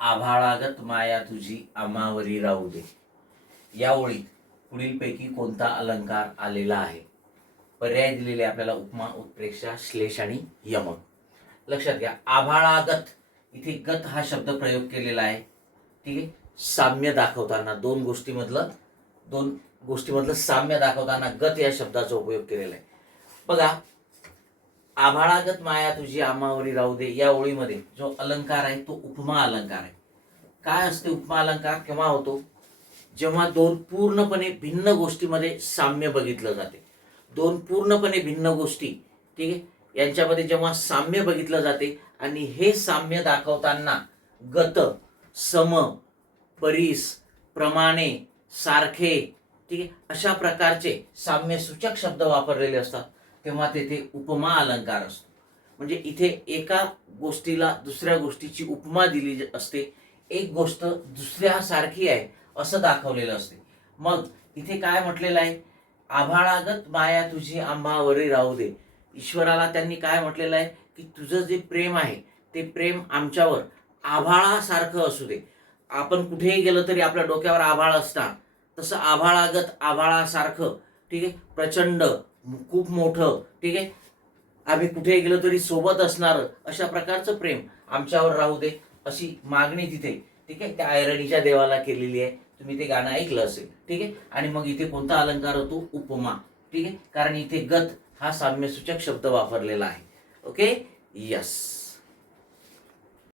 आभाळागत माया तुझी आमावरी राहू दे. या ओळीत पुढीलपैकी कोणता अलंकार आलेला आहे? पर्याय दिलेले आपल्याला उपमा उत्प्रेक्षा श्लेष आणि यमक. लक्षात घ्या आभाळागत इथे गत हा शब्द प्रयोग केलेला आहे. ठीक आहे? साम्य दाखवताना दोन गोष्टीमधलं दोन गोष्टीमधलं साम्य दाखवताना गत या शब्दाचा उपयोग केलेला आहे. बघा आभाळागत माया तुझी आमावरी राहू दे या ओळीमध्ये. जो अलंकार आहे तो उपमा अलंकार आहे. काय असते उपमा अलंकार? केव्हा होतो? जेव्हा दोन पूर्णपणे भिन्न गोष्टीमध्ये साम्य बघितलं जाते. दोन पूर्णपणे भिन्न गोष्टी ठीक आहे? यांच्यामध्ये जेव्हा साम्य बघितलं जाते आणि हे साम्य दाखवताना गत सम परीस प्रमाणे सारखे ठीक आहे? अशा प्रकारचे साम्य सूचक शब्द वापरलेले असतात. तेव्हा तेथे उपमा अलंकार असतो. म्हणजे इथे एका गोष्टीला दुसऱ्या गोष्टीची उपमा दिली असते. एक गोष्ट दुसऱ्यासारखी आहे असं दाखवलेलं असते. मग इथे काय म्हटलेलं आहे? आभाळागत माया तुझी आंबावरी राहू दे. ईश्वराला त्यांनी काय म्हटलेलं आहे? की तुझं जे प्रेम आहे ते प्रेम आमच्यावर आभाळासारखं असू दे. आपण कुठेही गेलो तरी आपल्या डोक्यावर आभाळ असता तसं आभाळागत आभाळासारखं ठीक आहे? प्रचंड खूप मोठं ठीक आहे? आम्ही कुठे गेलो तरी सोबत असणार अशा प्रकारचं प्रेम आमच्यावर राहू दे अशी मागणी तिथे ठीक आहे? त्या ऐरणीच्या देवाला केलेली आहे. तुम्ही ते गाणं ऐकलं असेल ठीक आहे? आणि मग इथे कोणता अलंकार होतो? उपमा ठीक आहे? कारण इथे गत हा साम्यसूचक शब्द वापरलेला आहे. Okay yes